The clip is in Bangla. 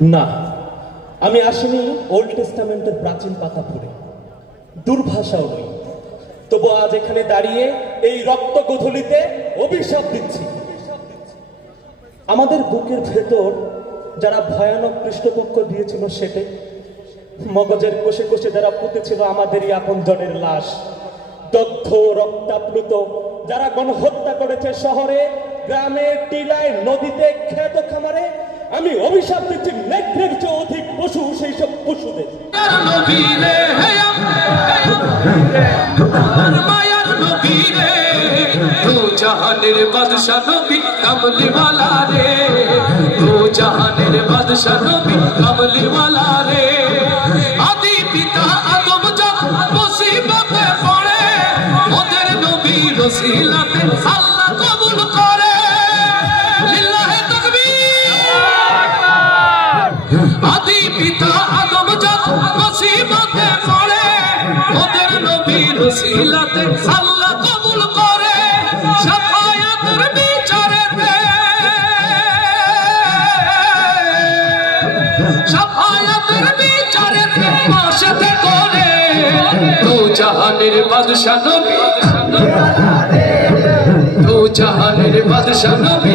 না। আমি আসিনি ওল্ড টেস্টামেন্টের প্রাচীন পাতা পড়ে দুর্ভাষাও নই। তবু আজ এখানে দাঁড়িয়ে এই রক্ত গোধূলিতে অভিশাপ দিচ্ছি। আমাদের বুকের ভেতর যারা ভয়ানক পৃষ্ঠপক্ষ দিয়েছিল সেটে, মগজের কোষে কোষে যারা পুঁতেছিল আমাদেরই আপন জনের লাশ, দগ্ধ রক্তাপ্লুত যারা গণহত্যা করেছে শহরে, গ্রামে, টিলায়, নদীতে, ক্ষেত খামারে আমি অভিশাপ দিচ্ছি নেত্রের চেয়ে অধিক পশু সেই সব পশুদের বাদশাহ নবী কামলি ওয়ালা রে দু জাহানের বাদশাহ নবী আদি পিতা আদম যখন মুসিবতে পড়ে। ওদের নবীর ওসিলাতে আল্লাহ কবুল করে। শাফায়াতের বিচারেতে শাফায়াতের বিচারেতে পাশেতে করে দু জাহানের বাদশা নবী। জাহানের বাদশা নবী